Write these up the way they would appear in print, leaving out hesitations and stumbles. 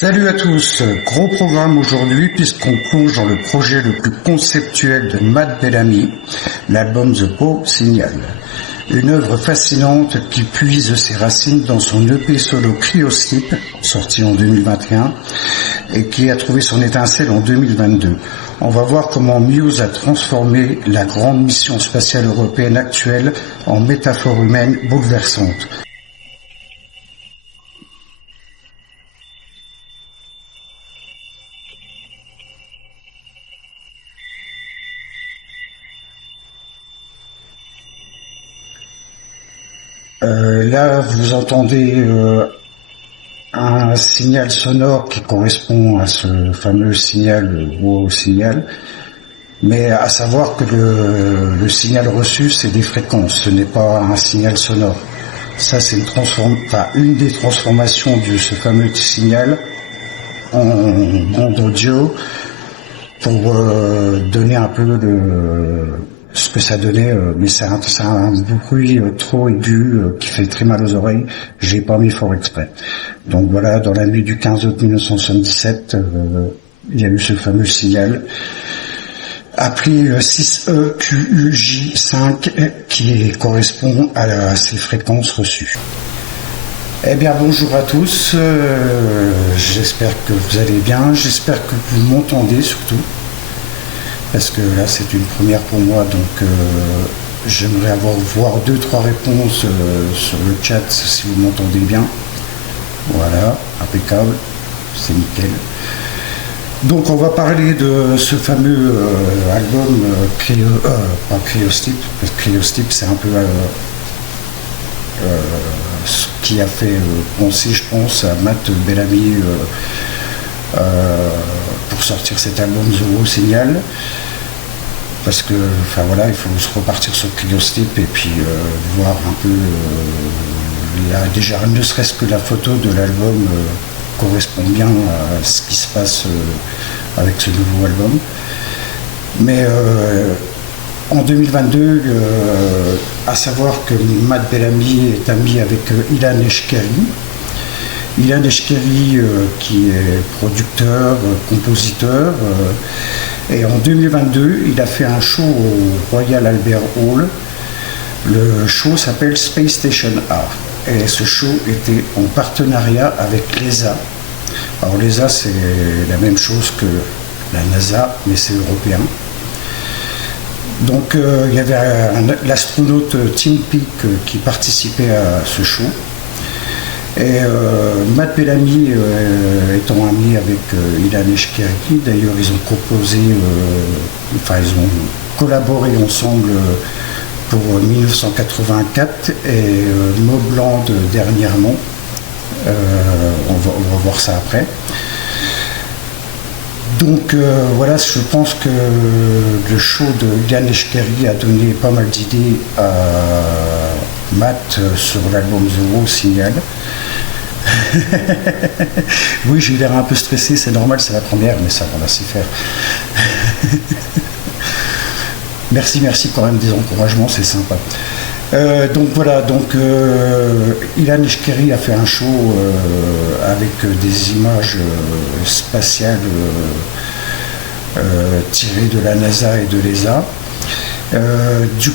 Salut à tous, gros programme aujourd'hui puisqu'on plonge dans le projet le plus conceptuel de Matt Bellamy, l'album The Poe Signal. Une œuvre fascinante qui puise ses racines dans son EP solo Cryosleep, sorti en 2021, et qui a trouvé son étincelle en 2022. On va voir comment Muse a transformé la grande mission spatiale européenne actuelle en métaphore humaine bouleversante. Là, vous entendez un signal sonore qui correspond à ce fameux signal WOW signal, mais à savoir que le signal reçu, c'est des fréquences, ce n'est pas un signal sonore. Ça, c'est une des transformations de ce fameux signal en onde audio pour donner un peu ce que ça donnait, mais c'est un bruit trop aigu qui fait très mal aux oreilles. J'ai pas mis fort exprès. Donc voilà, dans la nuit du 15 août 1977, il y a eu ce fameux signal appelé 6EQUJ5 qui correspond à ces fréquences reçues. Eh bien bonjour à tous, j'espère que vous allez bien, j'espère que vous m'entendez surtout. Parce que là c'est une première pour moi, donc j'aimerais voir 2-3 réponses sur le chat si vous m'entendez bien. Voilà, impeccable, c'est nickel. Donc on va parler de ce fameux album pas Cryosleep, parce que Cryosleep c'est un peu ce qui a fait penser, je pense, à Matt Bellamy pour sortir cet album The WOW Signal, parce que enfin voilà, il faut se repartir sur Cryosleep et puis voir un peu déjà ne serait-ce que la photo de l'album correspond bien à ce qui se passe avec ce nouveau album. Mais en 2022, à savoir que Matt Bellamy est ami avec Ilan Eshkeri. Ilan Eshkeri qui est producteur, compositeur, et en 2022 il a fait un show au Royal Albert Hall. Le show s'appelle Space Station Art et ce show était en partenariat avec l'ESA. Alors l'ESA c'est la même chose que la NASA mais c'est européen. Donc il y avait l'astronaute Tim Peake qui participait à ce show. Et Matt Bellamy étant ami avec Ilan Eshkeri, d'ailleurs ils ont ils ont collaboré ensemble pour 1984 et Mobland dernièrement. On va voir ça après. Donc voilà, je pense que le show de Ilan Eshkeri a donné pas mal d'idées à Matt sur l'album The WOW Signal. Oui, j'ai l'air un peu stressé, c'est normal, c'est la première, mais ça va s'y faire. Merci quand même des encouragements, c'est sympa. Donc voilà, Ilan Eshkeri a fait un show avec des images spatiales tirées de la NASA et de l'ESA. Je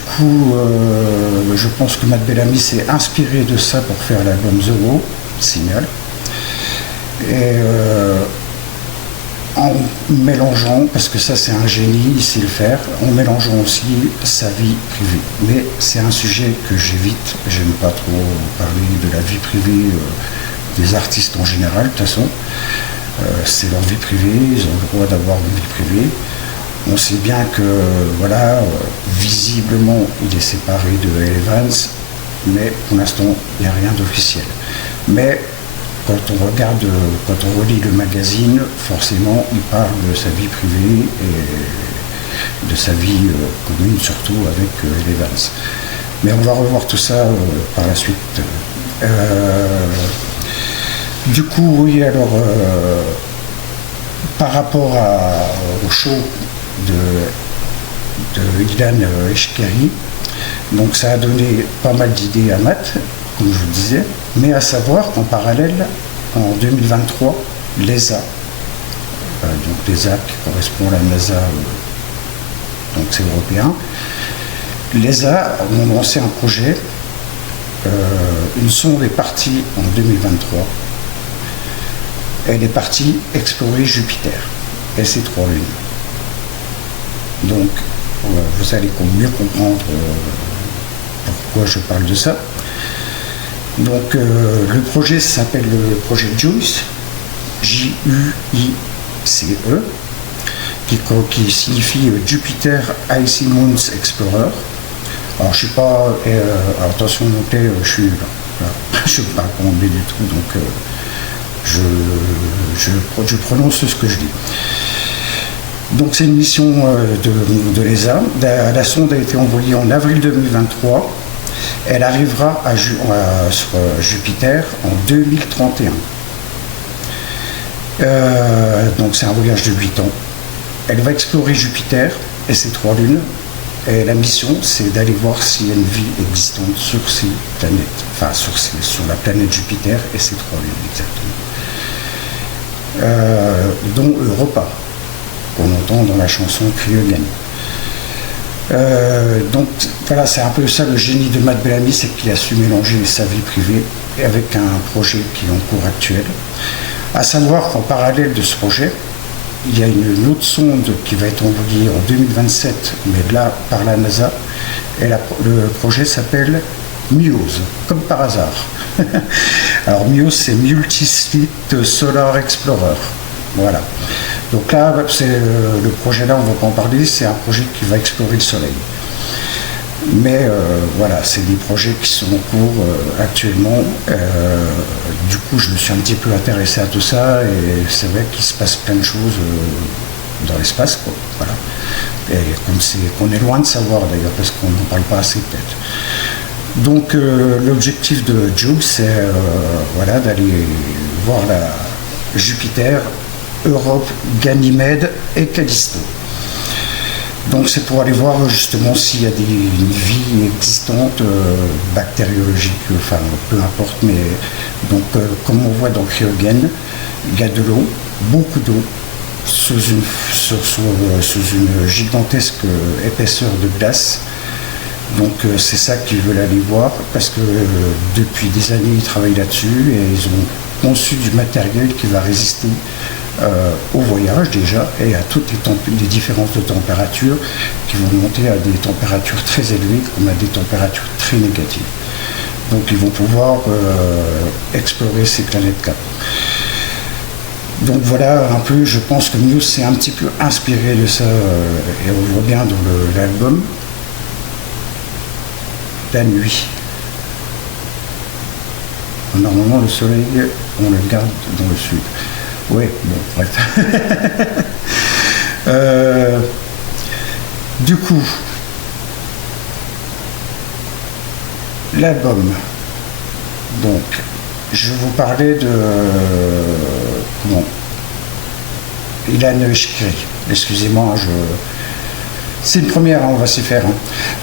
pense que Matt Bellamy s'est inspiré de ça pour faire l'album The WOW Signal. Et en mélangeant, parce que ça c'est un génie, il sait le faire, en mélangeant aussi sa vie privée. Mais c'est un sujet que j'évite, j'aime pas trop parler de la vie privée des artistes en général, de toute façon. C'est leur vie privée, ils ont le droit d'avoir une vie privée. On sait bien que, voilà, visiblement, il est séparé de Evans, mais pour l'instant, il n'y a rien d'officiel. Mais quand on relit le magazine, forcément, il parle de sa vie privée et de sa vie commune, surtout avec Evans. Mais on va revoir tout ça par la suite. Du coup, oui, alors, par rapport au show de Ilan Eshkeri, donc ça a donné pas mal d'idées à Matt, comme je vous le disais, mais à savoir qu'en parallèle, en 2023, l'ESA, donc l'ESA qui correspond à la NASA, donc c'est européen. L'ESA ont lancé un projet, une sonde est partie en 2023, elle est partie explorer Jupiter et ses 3 lunes. Donc vous allez mieux comprendre pourquoi je parle de ça. Donc le projet s'appelle le projet JUICE, J-U-I-C-E, qui signifie Jupiter Icy Moons Explorer. Alors je ne sais pas, attention mon anglais, je ne parle pas anglais du tout, donc je prononce ce que je dis. Donc c'est une mission de l'ESA. La sonde a été envoyée en avril 2023. Elle arrivera sur Jupiter en 2031. Donc c'est un voyage de 8 ans. Elle va explorer Jupiter et ses 3 lunes. Et la mission, c'est d'aller voir s'il y a une vie existante sur ces planètes, enfin sur la planète Jupiter et ses 3 lunes exactement. Dont Europa, qu'on entend dans la chanson Cryogen. Donc voilà, c'est un peu ça le génie de Matt Bellamy, c'est qu'il a su mélanger sa vie privée avec un projet qui est en cours actuel. À savoir qu'en parallèle de ce projet, il y a une autre sonde qui va être envoyée en 2027, mais là par la NASA, et le projet s'appelle MUOS, comme par hasard. Alors MUOS, c'est Multi-Site Solar Explorer. Voilà. Donc là, c'est le projet là, on ne va pas en parler, c'est un projet qui va explorer le Soleil. Mais voilà, c'est des projets qui sont en cours actuellement. Du coup, je me suis un petit peu intéressé à tout ça et c'est vrai qu'il se passe plein de choses dans l'espace, quoi. Voilà. Et comme qu'on est loin de savoir d'ailleurs, parce qu'on n'en parle pas assez peut-être. Donc l'objectif de JUICE, c'est voilà, d'aller voir la Jupiter, Europe, Ganymède et Callisto. Donc c'est pour aller voir justement s'il y a une vie existante, bactériologique, enfin peu importe, mais donc comme on voit dans Cryogen, il y a de l'eau, beaucoup d'eau, sous une gigantesque épaisseur de glace. Donc c'est ça qu'ils veulent aller voir, parce que depuis des années ils travaillent là-dessus et ils ont conçu du matériel qui va résister au voyage déjà et à toutes les différences de température qui vont monter à des températures très élevées comme à des températures très négatives. Donc ils vont pouvoir explorer ces planètes-là. Donc voilà un peu, je pense que Muse s'est un petit peu inspiré de ça et on voit bien dans l'album La nuit. Normalement le soleil on le garde dans le sud. Oui, bon, bref. Du coup, l'album. Donc, je vous parlais de comment Ilan Eshkeri. Excusez-moi, c'est une première, hein, on va s'y faire. Hein.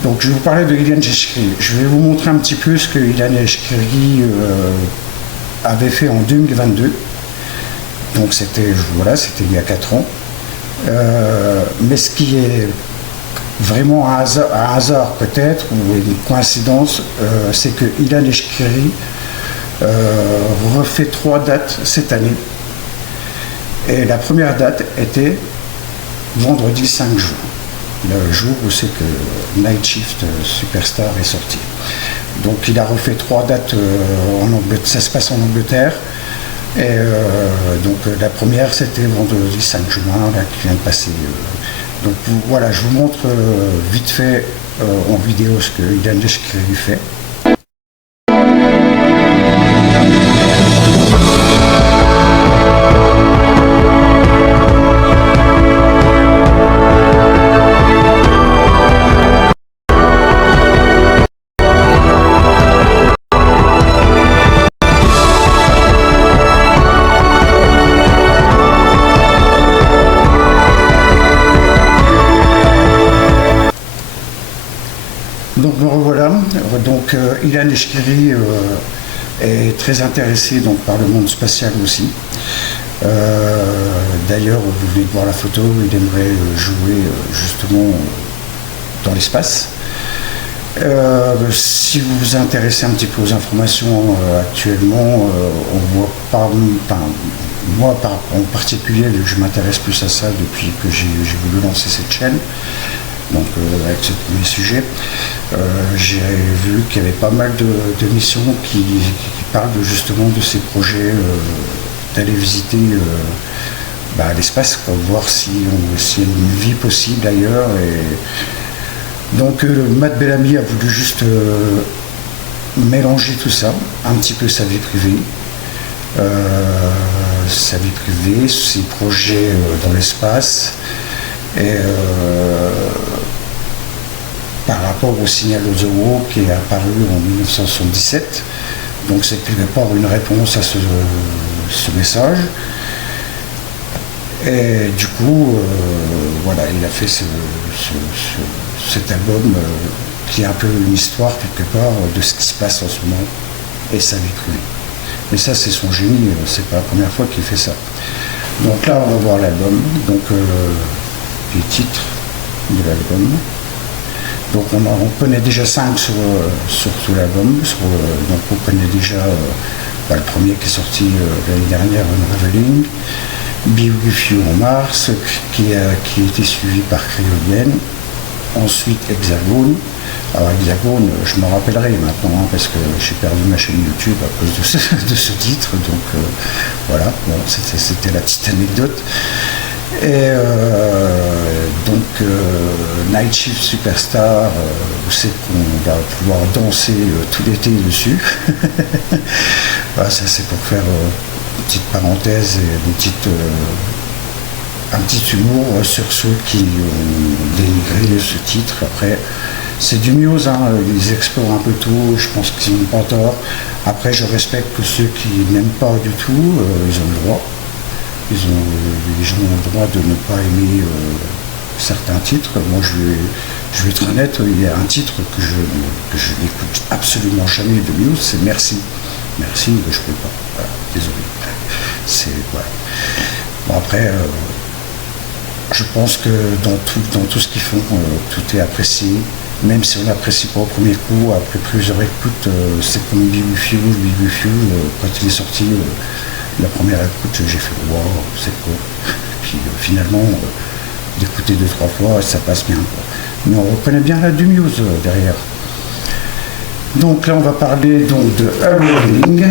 Donc, je vais vous parler de Ilan Eshkeri. Je vais vous montrer un petit peu ce que Ilan Eshkeri avait fait en 2022. Donc c'était il y a 4 ans. Mais ce qui est vraiment un hasard peut-être, ou une coïncidence, c'est que Ilan Eshkeri refait 3 dates cette année. Et la première date était vendredi 5 juin, le jour où c'est que Night Shift Superstar est sorti. Donc il a refait 3 dates en Angleterre, ça se passe en Angleterre. Et donc la première c'était vendredi 5 juin là, qui vient de passer. Donc voilà, je vous montre vite fait en vidéo ce que Ilan Eshkeri fait. Donc me revoilà. Donc Ilan Eshkeri est très intéressé donc, par le monde spatial aussi. D'ailleurs, vous venez de voir la photo, il aimerait jouer justement dans l'espace. Si vous vous intéressez un petit peu aux informations actuellement, on voit pas, moi en particulier, vu que je m'intéresse plus à ça depuis que j'ai voulu lancer cette chaîne, donc avec ce premier sujet, j'ai vu qu'il y avait pas mal de missions qui parlent justement de ces projets d'aller visiter l'espace, voir s'il y a une vie possible ailleurs. Donc Matt Bellamy a voulu juste mélanger tout ça, un petit peu sa vie privée, ses projets dans l'espace, et par rapport au signal Ozoo qui est apparu en 1977. Donc c'est quelque part une réponse à ce message. Et du coup, voilà, il a fait cet album qui est un peu une histoire quelque part de ce qui se passe en ce moment et sa vie privée. Mais ça, c'est son génie, c'est pas la première fois qu'il fait ça. Donc là, on va voir l'album, donc les titres de l'album. Donc on connaît déjà 5 sur tout l'album. Donc on connaît déjà le premier qui est sorti l'année dernière, Unraveling. Be With You en mars, qui a été suivi par Cryogène. Ensuite Hexagone. Alors Hexagone, je me rappellerai maintenant parce que j'ai perdu ma chaîne YouTube à cause de ce titre. Donc voilà, bon, c'était la petite anecdote. Et donc Night Shift Superstar, où c'est qu'on va pouvoir danser tout l'été dessus. Voilà, ça c'est pour faire une petite parenthèse et un petit humour sur ceux qui ont dénigré ce titre. Après, c'est du Muse, hein, ils explorent un peu tout, je pense qu'ils n'ont pas tort. Après, je respecte que ceux qui n'aiment pas du tout, ils ont le droit. Les gens ont le droit de ne pas aimer certains titres. Moi, je vais être honnête, il y a un titre que je n'écoute absolument jamais de Muse, c'est Merci. Merci, mais je ne peux pas. Voilà, désolé. Voilà. Bon, après, je pense que dans tout ce qu'ils font, tout est apprécié. Même si on n'apprécie pas au premier coup, après plusieurs écoutes, c'est comme Be With You, quand il est sorti. La première écoute, j'ai fait wow, c'est cool. Puis finalement, d'écouter 2-3 fois, ça passe bien. Mais on reconnaît bien la du Muse derrière. Donc là, on va parler donc de Unraveling.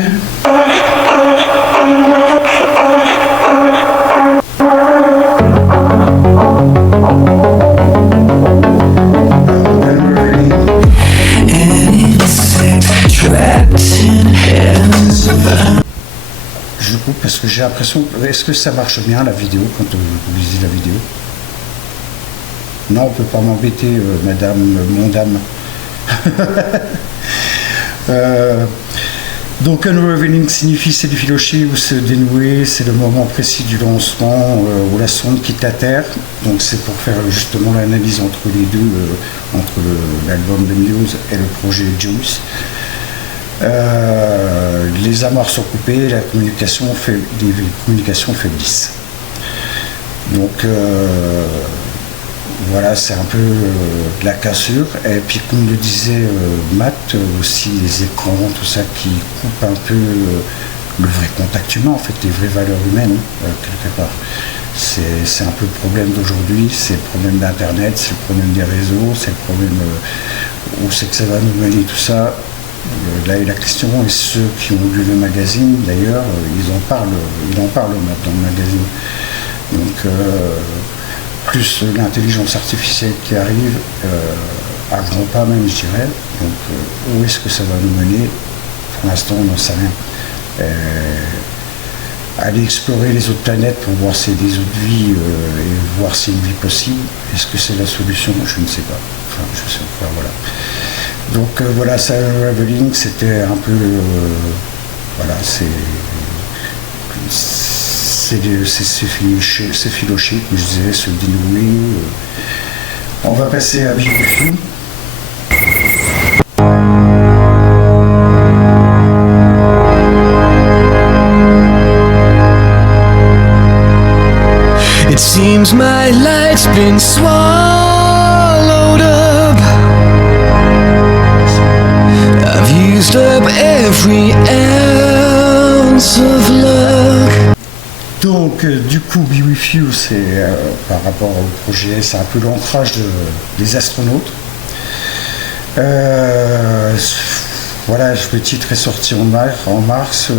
Je coupe parce que j'ai l'impression. Est-ce que ça marche bien la vidéo quand vous lisez la vidéo? Non, on peut pas m'embêter, madame, mon dame. Donc Unraveling signifie s'effilocher ou se dénouer, c'est le moment précis du lancement où la sonde quitte la Terre. Donc c'est pour faire justement l'analyse entre les deux, entre l'album de Muse et le projet Juice. Les amarres sont coupées, les communications faiblissent. Donc voilà, c'est un peu de la cassure. Et puis comme le disait Matt, aussi les écrans, tout ça qui coupe un peu le vrai contact humain, en fait, les vraies valeurs humaines, quelque part. C'est un peu le problème d'aujourd'hui, c'est le problème d'Internet, c'est le problème des réseaux, c'est le problème où c'est que ça va nous mener tout ça. Là est la question, et ceux qui ont lu le magazine, d'ailleurs, il en parle maintenant dans le magazine. Donc, plus l'intelligence artificielle qui arrive, à grands pas même, je dirais. Donc, où est-ce que ça va nous mener? Pour l'instant, on n'en sait rien. Aller explorer les autres planètes pour voir s'il y a des autres vies et voir s'il y a une vie possible, est-ce que c'est la solution? Je ne sais pas. Enfin, je sais pas, voilà. Donc voilà, ça, Unraveling, c'était un peu, voilà, c'est filoché, comme je disais, se dénouer. On va passer à Be With You. It seems my life's been swallowed up. I've used up every ounce of luck. Donc du coup Be With You, c'est par rapport au projet, c'est un peu l'ancrage des astronautes. Voilà, le titre est sorti en mars.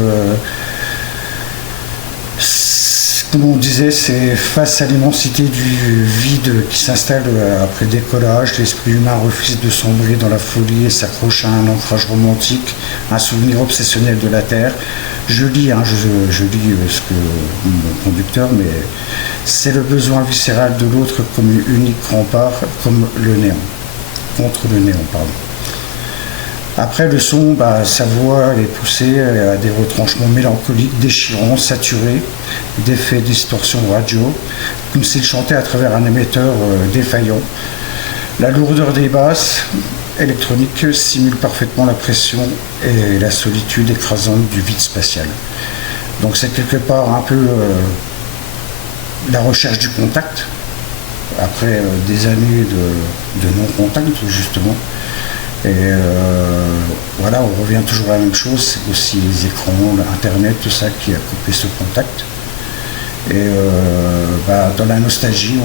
Comme on disait, c'est face à l'immensité du vide qui s'installe après le décollage, l'esprit humain refuse de sombrer dans la folie et s'accroche à un ancrage romantique, un souvenir obsessionnel de la Terre. Je lis ce que mon conducteur, mais c'est le besoin viscéral de l'autre comme unique rempart, comme le néant, contre le néant, pardon. Après le son, sa voix est poussée à des retranchements mélancoliques, déchirants, saturés, d'effets de distorsion radio, comme s'il chantait à travers un émetteur défaillant. La lourdeur des basses électroniques simule parfaitement la pression et la solitude écrasante du vide spatial. Donc c'est quelque part un peu la recherche du contact, après des années de non-contact justement. Et voilà, on revient toujours à la même chose, c'est aussi les écrans, l'internet, tout ça qui a coupé ce contact. Et dans la nostalgie,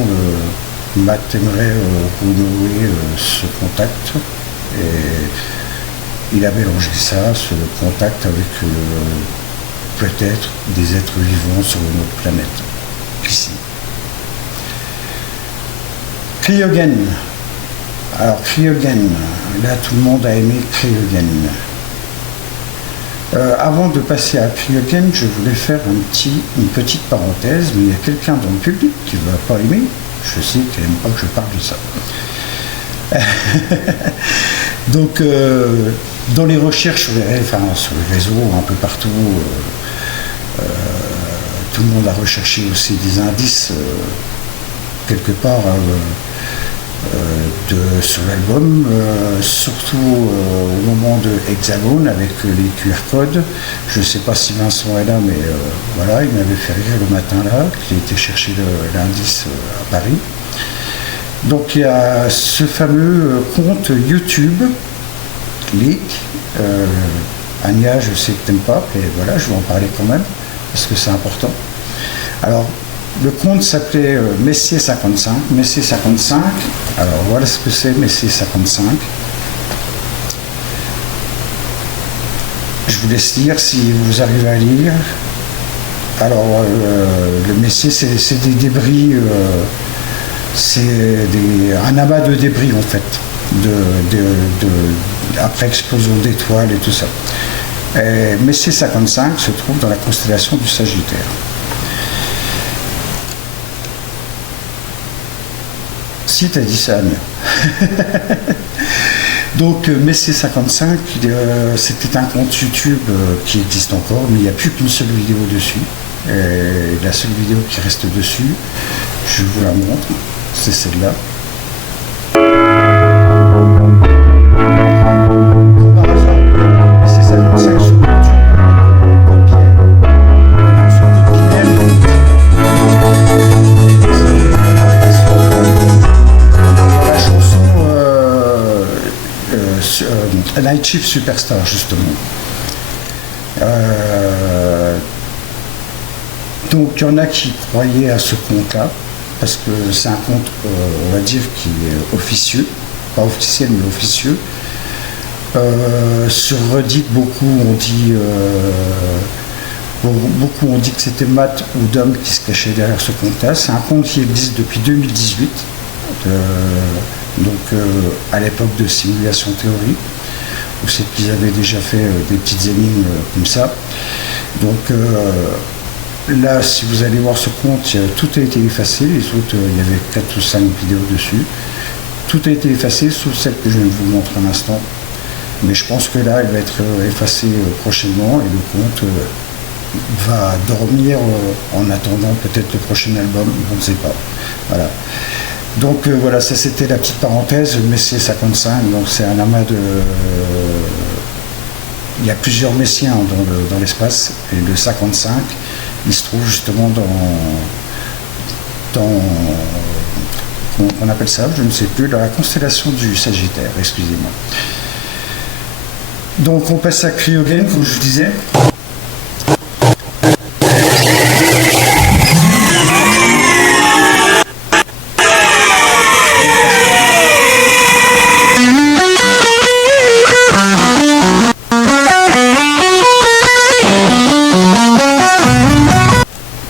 Matt aimerait renouer ce contact. Et il a mélangé ça, ce contact, avec peut-être des êtres vivants sur une autre planète, ici. Cryogen. Alors, Cryogen, là tout le monde a aimé Cryogen. Avant de passer à Cryogen, je voulais faire une petite parenthèse, mais il y a quelqu'un dans le public qui ne va pas aimer. Je sais qu'elle n'aime pas que je parle de ça. Donc, dans les recherches sur les réseaux, un peu partout, tout le monde a recherché aussi des indices quelque part. Sur l'album, surtout au moment de Hexagone avec les QR codes. Je ne sais pas si Vincent est là, mais voilà, il m'avait fait rire le matin là, qu'il était chercher l'indice à Paris. Donc il y a ce fameux compte YouTube, Leak. Anya, je sais que tu n'aimes pas, mais voilà, je vais en parler quand même, parce que c'est important. Alors, le compte s'appelait Messier 55. Messier 55, alors voilà ce que c'est Messier 55. Je vous laisse lire si vous arrivez à lire. Alors, le Messier, c'est des débris, un amas de débris en fait, après explosion d'étoiles et tout ça. Et Messier 55 se trouve dans la constellation du Sagittaire. Si, t'as dit ça, Anya. Donc, Messier 55, c'était un compte YouTube qui existe encore, mais il n'y a plus qu'une seule vidéo dessus. Et la seule vidéo qui reste dessus, je vous la montre, c'est celle-là. Night Shift Superstar, justement. Donc il y en a qui croyaient à ce compte-là, parce que c'est un compte, on va dire, qui est officieux, pas officiel, mais officieux. Sur Reddit, beaucoup ont dit que c'était Matt ou Dom qui se cachait derrière ce compte-là. C'est un compte qui existe depuis 2018, donc à l'époque de Simulation Théorie, où c'est qu'ils avaient déjà fait des petites énigmes comme ça. Donc là, si vous allez voir ce compte, tout a été effacé. Les autres, il y avait 4 ou 5 vidéos dessus. Tout a été effacé, sauf celle que je viens de vous montrer un instant. Mais je pense que là, elle va être effacée prochainement et le compte va dormir en attendant peut-être le prochain album, on ne sait pas. Voilà. Donc voilà, ça c'était la petite parenthèse, Messier 55, donc c'est un amas de... Il y a plusieurs messiens dans l'espace, et le 55, il se trouve justement dans, comment on appelle ça, je ne sais plus, dans la constellation du Sagittaire, excusez-moi. Donc on passe à Cryogen, comme je vous disais.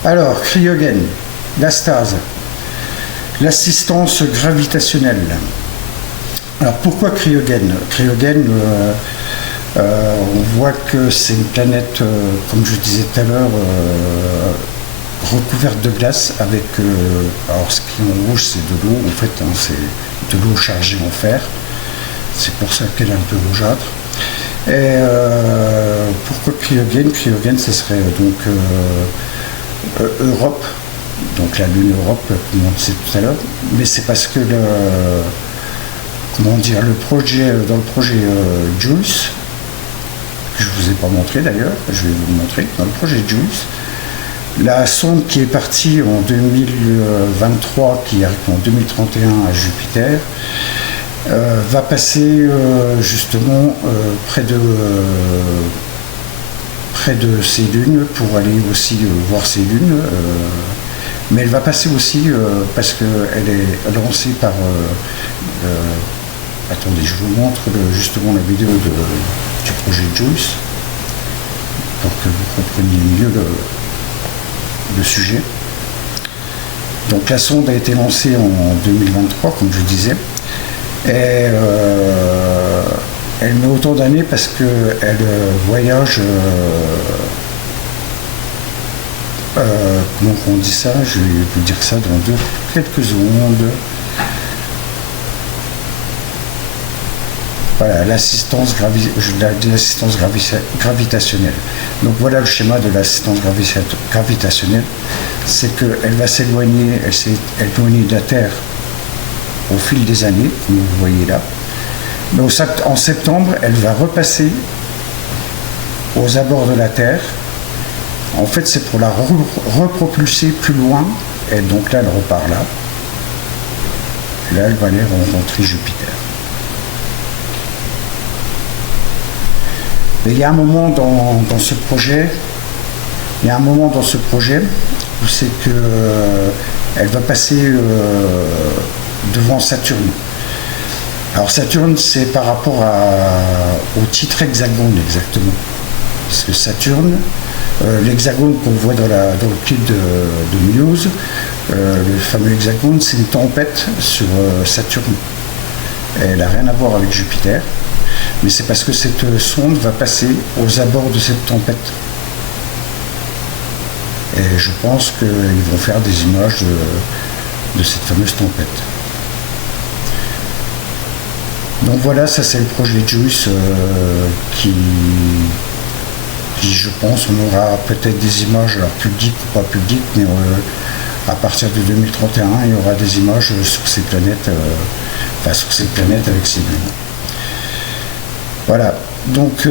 Alors, Cryogen, la stase, l'assistance gravitationnelle. Alors pourquoi Cryogen? Cryogen, on voit que c'est une planète, comme je disais tout à l'heure, recouverte de glace avec, alors ce qui est en rouge c'est de l'eau, en fait hein, c'est de l'eau chargée en fer, c'est pour ça qu'elle est un peu rougeâtre. Et pourquoi Cryogen? Cryogen, ce serait donc Europe, donc la Lune Europe, comme on disait tout à l'heure, mais c'est parce que comment dire, le projet, dans le projet JUICE, que je ne vous ai pas montré d'ailleurs, je vais vous le montrer, dans le projet JUICE, la sonde qui est partie en 2023, qui arrive en 2031 à Jupiter, va passer justement près de ces lunes pour aller aussi voir ces lunes, mais elle va passer aussi parce qu'elle est lancée par attendez, je vous montre justement la vidéo du projet JUICE pour que vous compreniez mieux le sujet. Donc la sonde a été lancée en 2023 comme je disais, et elle met autant d'années parce qu'elle voyage, comment on dit ça, je vais vous dire ça dans quelques secondes. Voilà, l'assistance gravitationnelle. Donc voilà le schéma de l'assistance gravitationnelle, c'est qu'elle va s'éloigner, elle s'est éloignée de la Terre au fil des années, comme vous voyez là. Mais en septembre, elle va repasser aux abords de la Terre. En fait, c'est pour la repropulser plus loin. Et donc là, elle repart là. Et là, elle va aller rencontrer Jupiter. Et il y a un moment dans ce projet, où c'est que elle va passer devant Saturne. Alors Saturne, c'est par rapport au titre hexagone exactement. Parce que Saturne, l'hexagone qu'on voit dans le clip de News, le fameux hexagone, c'est une tempête sur Saturne. Elle n'a rien à voir avec Jupiter, mais c'est parce que cette sonde va passer aux abords de cette tempête. Et je pense qu'ils vont faire des images de cette fameuse tempête. Donc voilà, ça c'est le projet JUICE qui, je pense, on aura peut-être des images, alors publiques ou pas publiques, mais à partir de 2031, il y aura des images sur ces planètes, sur ces planètes avec ces lunes. Voilà, donc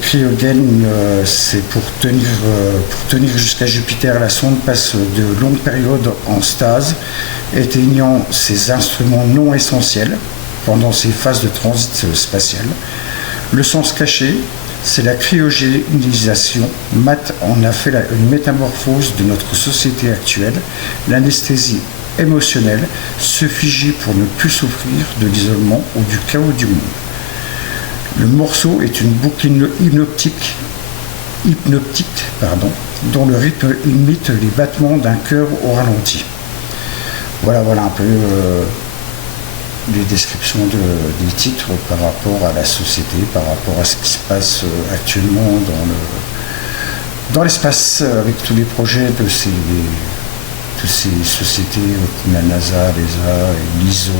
Cryogen, c'est pour tenir jusqu'à Jupiter, la sonde passe de longues périodes en stase, éteignant ses instruments non essentiels pendant ces phases de transit spatial. Le sens caché, c'est la cryogénisation. Matt en a fait une métamorphose de notre société actuelle, l'anesthésie émotionnelle, se figer pour ne plus souffrir de l'isolement ou du chaos du monde. Le morceau est une boucle hypnotique, dont le rythme imite les battements d'un cœur au ralenti. Voilà un peu les descriptions des titres par rapport à la société, par rapport à ce qui se passe actuellement dans l'espace avec tous les projets de ces sociétés comme la NASA, l'ESA et l'ISO.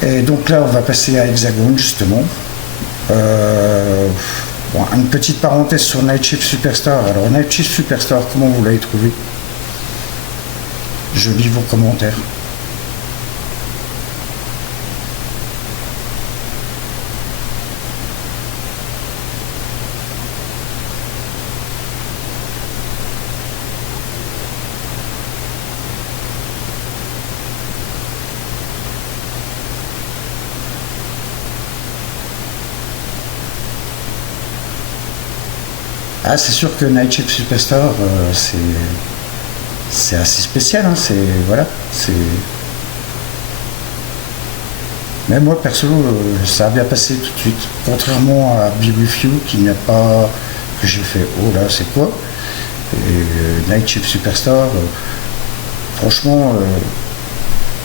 Et donc là, on va passer à Hexagone, justement. Une petite parenthèse sur Night Shift Superstar. Alors, Night Shift Superstar, comment vous l'avez trouvé? Je lis vos commentaires. Ah, c'est sûr que Night Shift Superstar, c'est assez spécial, hein, voilà, mais moi perso, ça a bien passé tout de suite, contrairement à Be With You qui n'a pas, que j'ai fait, oh là c'est quoi, et Night Shift Superstar, franchement,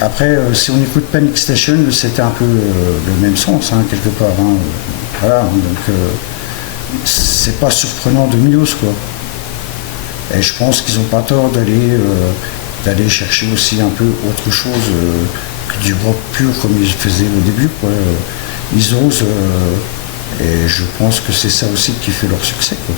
après si on écoute Panic Station, c'était un peu le même sens, hein, quelque part, hein, voilà, donc c'est pas surprenant de Muse, quoi. Et je pense qu'ils n'ont pas tort d'aller chercher aussi un peu autre chose que du rock pur comme ils faisaient au début, quoi. Ils osent, et je pense que c'est ça aussi qui fait leur succès, quoi.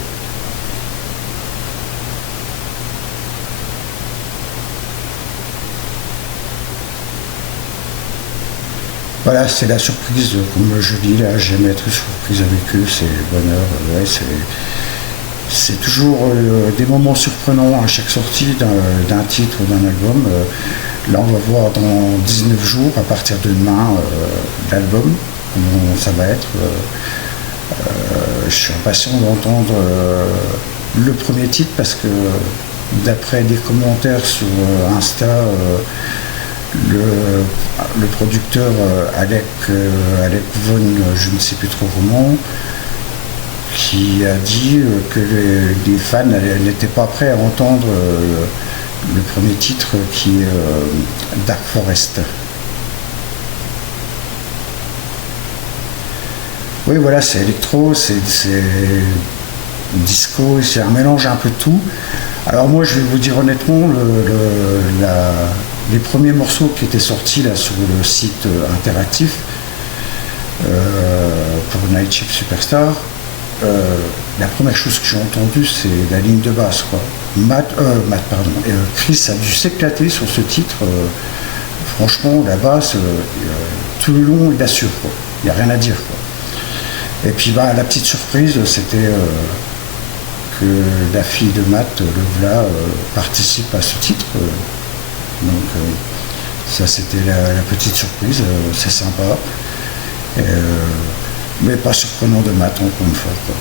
Voilà, c'est la surprise, comme je dis là, j'aime être surprise avec eux, c'est le bonheur, ouais, c'est toujours des moments surprenants à chaque sortie d'un titre ou d'un album. Là, on va voir dans 19 jours, à partir de demain, l'album, comment ça va être. Je suis impatient d'entendre le premier titre parce que d'après des commentaires sur Insta, le producteur Alec Von, je ne sais plus trop comment, qui a dit que les fans n'étaient pas prêts à entendre le premier titre qui est Dark Forest. Oui, voilà, c'est électro, c'est disco, c'est un mélange un peu de tout. Alors moi, je vais vous dire honnêtement, les premiers morceaux qui étaient sortis là sur le site interactif pour Night Shift Superstar, la première chose que j'ai entendue, c'est la ligne de basse, quoi. Chris a dû s'éclater sur ce titre. Franchement, la basse, tout le long, il assure, quoi. Il n'y a rien à dire, quoi. Et puis la petite surprise, c'était que la fille de Matt, le voilà, participe à ce titre. Donc ça, c'était la petite surprise, c'est sympa. Mais pas surprenant de Matt, encore une fois, quoi.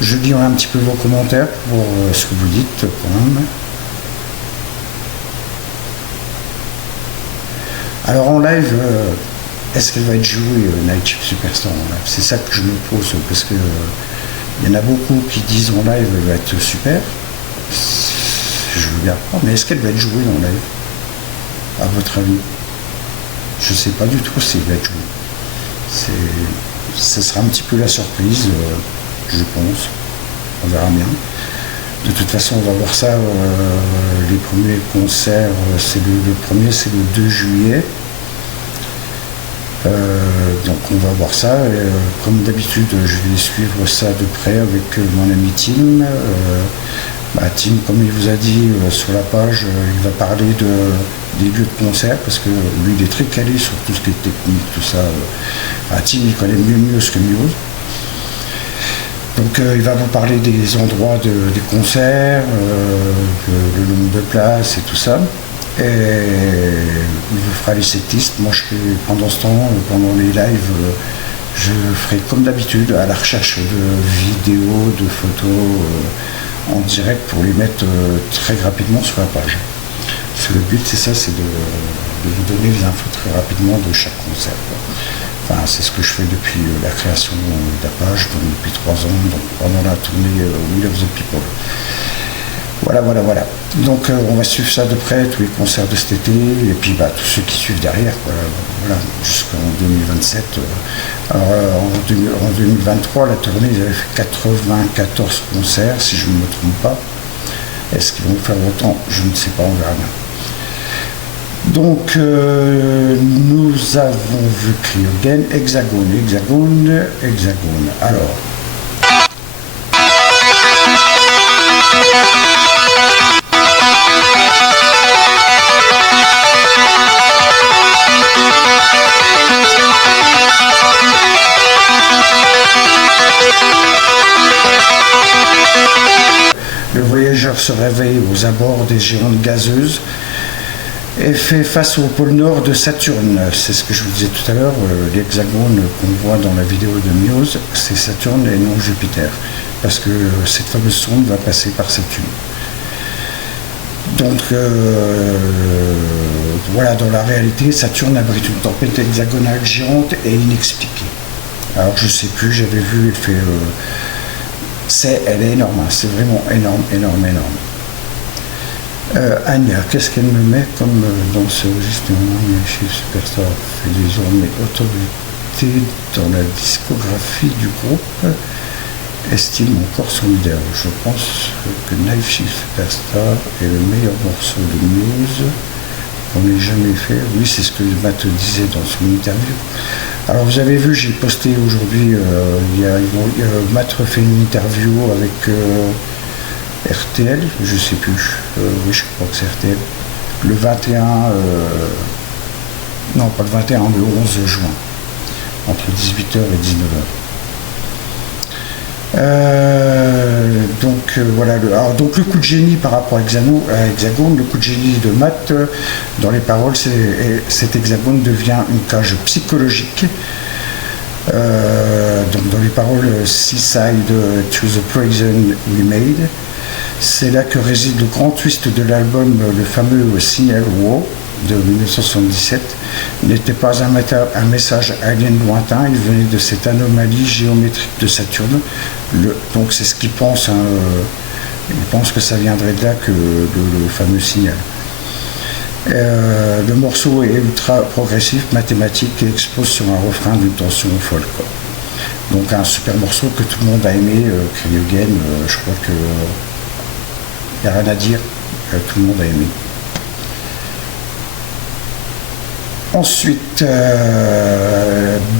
Je lis un petit peu vos commentaires pour ce que vous dites quand même. Alors en live, est-ce qu'elle va être jouée Night Shift Superstar en live? C'est ça que je me pose, parce que il y en a beaucoup qui disent en live elle va être super. Je regarde pas, mais est-ce qu'elle va être jouée en live? À votre avis? Je sais pas du tout si elle va être jouée. Ce sera un petit peu la surprise, je pense. On verra bien. De toute façon, on va voir ça. Les premiers concerts, le premier, c'est le 2 juillet. Donc on va voir ça. Comme d'habitude, je vais suivre ça de près avec mon ami Tim. Tim, comme il vous a dit sur la page, il va parler des lieux de concert parce que lui, il est très calé sur tout ce qui est technique, tout ça. Tim, il connaît mieux ce que Muse. Donc il va vous parler des endroits des concerts, le nombre de places et tout ça. Et il vous fera les setlists. Moi, pendant ce temps, pendant les lives, je ferai comme d'habitude à la recherche de vidéos, de photos en direct pour les mettre très rapidement sur la page. Parce que le but, c'est ça, c'est de vous donner les infos très rapidement de chaque concert, quoi. Enfin, c'est ce que je fais depuis la création de la page, donc depuis 3 ans, donc pendant la tournée We Love the People. Voilà. Donc on va suivre ça de près, tous les concerts de cet été, et puis tous ceux qui suivent derrière, voilà, jusqu'en 2027. Alors, en 2023, la tournée, ils avaient fait 94 concerts, si je ne me trompe pas. Est-ce qu'ils vont faire autant? Je ne sais pas, on verra bien. Donc nous avons vu Cryogen, Hexagone. Alors. Le voyageur se réveille aux abords des géantes gazeuses. est fait face au pôle nord de Saturne. C'est ce que je vous disais tout à l'heure, l'hexagone qu'on voit dans la vidéo de Muse, c'est Saturne et non Jupiter, parce que cette fameuse sonde va passer par Saturne. Donc voilà, dans la réalité, Saturne abrite une tempête hexagonale géante et inexpliquée. Alors je sais plus, j'avais vu, elle est énorme, hein, c'est vraiment énorme, énorme, énorme. Anya, qu'est-ce qu'elle me met comme dans ce registre? Chief Superstar fait désormais autorité dans la discographie du groupe, estime encore son leader. Je pense que Night Shift Superstar est le meilleur morceau de Muse qu'on ait jamais fait. Oui, c'est ce que Matt disait dans son interview. Alors vous avez vu, j'ai posté aujourd'hui, Matt refait une interview avec RTL, je sais plus, oui je crois que c'est RTL, le 21, non pas le 21, le 11 juin, entre 18h et 19h. Donc voilà, donc le coup de génie par rapport à Hexagone, le coup de génie de Matt, dans les paroles, cet hexagone devient une cage psychologique. Donc dans les paroles Seaside to the Prison We Made, c'est là que réside le grand twist de l'album, le fameux Signal Wow de 1977. Il n'était pas un message alien lointain, il venait de cette anomalie géométrique de Saturne. Donc c'est ce qu'il pense, hein, il pense que ça viendrait de là que le fameux signal. Le morceau est ultra progressif, mathématique et expose sur un refrain d'une tension folle, quoi. Donc un super morceau que tout le monde a aimé, Cryogen, je crois que il n'y a rien à dire, tout le monde a aimé. Ensuite,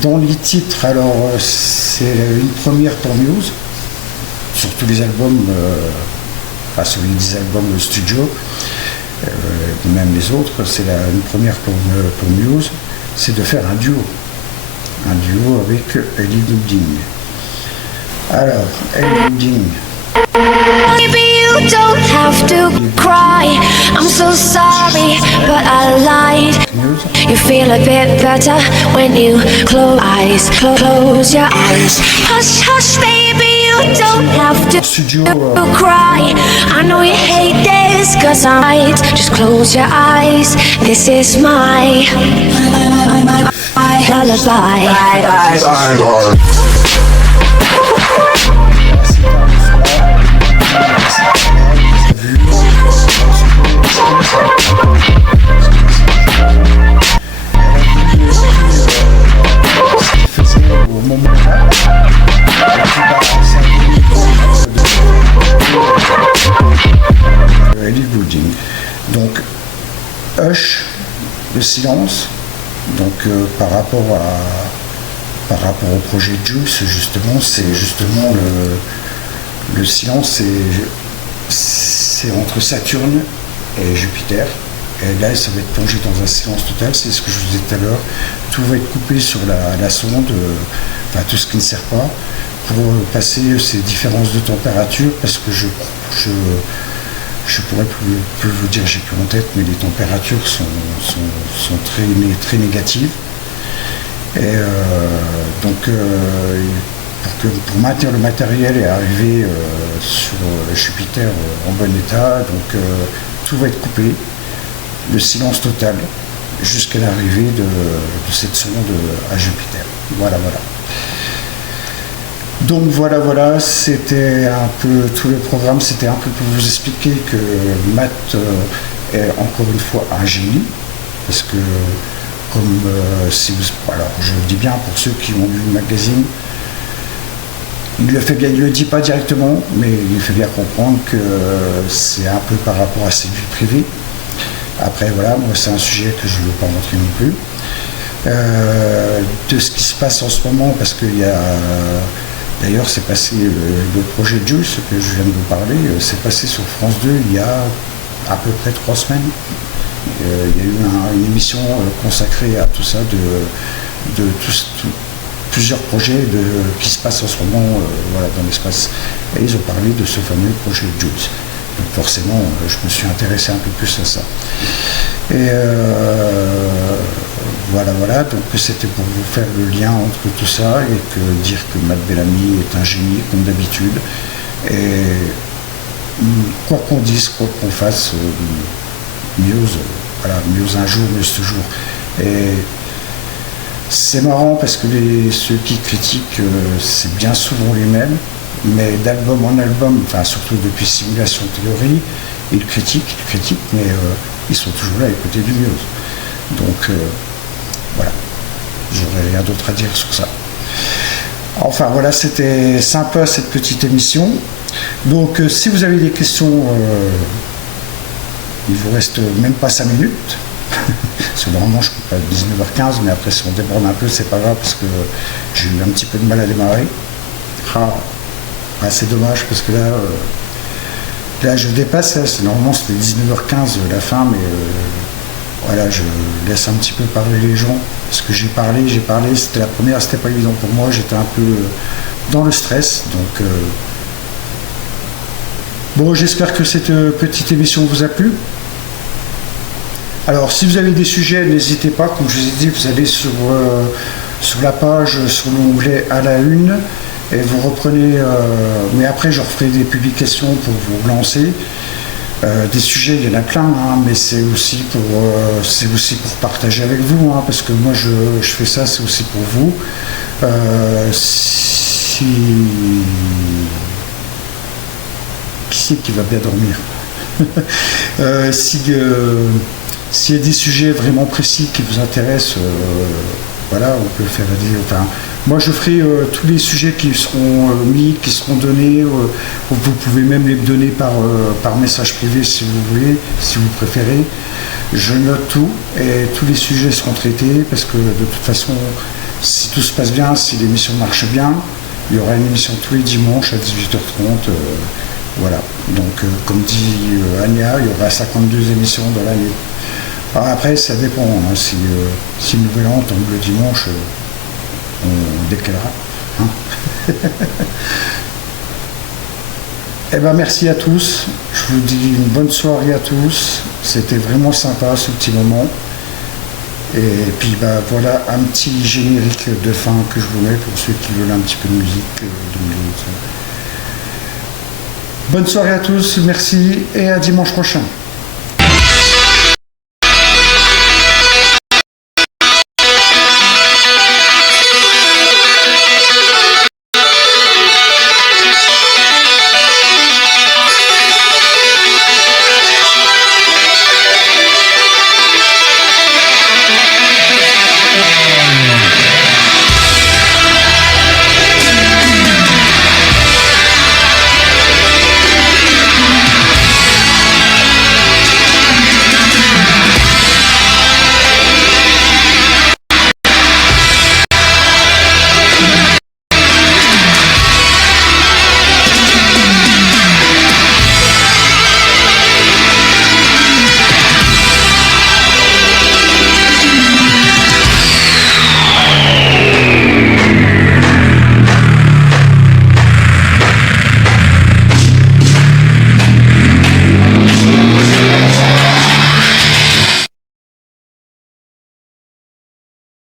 dans les titres, alors c'est une première pour Muse, sur tous les albums, sur les 10 albums studio, même les autres, c'est une première pour Muse, c'est de faire un duo avec Ellie Goulding. Alors, Ellie Goulding. Maybe you don't have to cry. I'm so sorry, but I lied. You feel a bit better when you close your eyes. Hush, hush, baby, you don't have to cry. I know you hate this, cause I'm right. Just close your eyes. This is my lullaby. Au moment là, Ellie Goulding. Donc Hush, le silence. Donc par rapport au projet Juice, justement, c'est justement le silence, c'est entre Saturne et Jupiter. Et là, ça va être plongé dans un silence total, c'est ce que je vous disais tout à l'heure. Tout va être coupé sur la sonde, tout ce qui ne sert pas, pour passer ces différences de température, parce que je pourrais plus vous dire, j'ai plus en tête, mais les températures sont très négatives. Et donc, pour maintenir le matériel et arriver sur Jupiter en bon état, donc tout va être coupé. Le silence total jusqu'à l'arrivée de cette sonde à Jupiter. Voilà. Donc voilà, c'était un peu tout le programme, c'était un peu pour vous expliquer que Matt est encore une fois un génie, parce que alors je le dis bien pour ceux qui ont lu le magazine, il le fait bien, il le dit pas directement, mais il fait bien comprendre que c'est un peu par rapport à ses vies privées. Après voilà, moi c'est un sujet que je ne veux pas montrer non plus. De ce qui se passe en ce moment, parce qu'il y a d'ailleurs c'est passé le projet Juice que je viens de vous parler, c'est passé sur France 2 il y a à peu près 3 semaines. Il y a eu une émission consacrée à tout ça, de plusieurs projets qui se passent en ce moment dans l'espace. Et ils ont parlé de ce fameux projet Juice. Donc forcément, je me suis intéressé un peu plus à ça. Et voilà, donc c'était pour vous faire le lien entre tout ça et dire que Matt Bellamy est un génie, comme d'habitude. Et quoi qu'on dise, quoi qu'on fasse, Muse un jour, Muse toujours. Et c'est marrant parce que ceux qui critiquent, c'est bien souvent les mêmes, mais d'album en album, enfin surtout depuis Simulation Theory, ils critiquent, mais ils sont toujours là à côté du Muse. Donc voilà, j'aurais rien d'autre à dire sur ça. Enfin voilà, c'était sympa cette petite émission. Donc si vous avez des questions, il vous reste même pas 5 minutes. Parce que normalement je coupe à 19h15, mais après si on déborde un peu, c'est pas grave parce que j'ai eu un petit peu de mal à démarrer. C'est dommage parce que là je dépasse, normalement c'était 19h15 la fin, mais voilà, je laisse un petit peu parler les gens, parce que j'ai parlé, c'était la première, c'était pas évident pour moi, j'étais un peu dans le stress, donc bon, j'espère que cette petite émission vous a plu. Alors, si vous avez des sujets, n'hésitez pas, comme je vous ai dit, vous allez sur la page, sur l'onglet à la une, et vous reprenez, mais après je referai des publications pour vous lancer. Des sujets, il y en a plein, hein, mais c'est aussi pour partager avec vous, hein, parce que moi je fais ça, c'est aussi pour vous. Qui c'est qui va bien dormir? S'il y a des sujets vraiment précis qui vous intéressent, voilà, on peut le faire. Enfin, moi, je ferai tous les sujets qui seront mis, qui seront donnés. Vous pouvez même les donner par message privé si vous voulez, si vous préférez. Je note tout et tous les sujets seront traités parce que de toute façon, si tout se passe bien, si l'émission marche bien, il y aura une émission tous les dimanches à 18h30. Voilà. Donc, comme dit Anya, il y aura 52 émissions dans l'année. Alors après, ça dépend. Hein, si le nouvel an tombe le dimanche, on décalera. Hein. Eh ben, merci à tous. Je vous dis une bonne soirée à tous. C'était vraiment sympa ce petit moment. Et puis voilà un petit générique de fin que je vous mets pour ceux qui veulent un petit peu de musique. Bonne soirée à tous, merci et à dimanche prochain.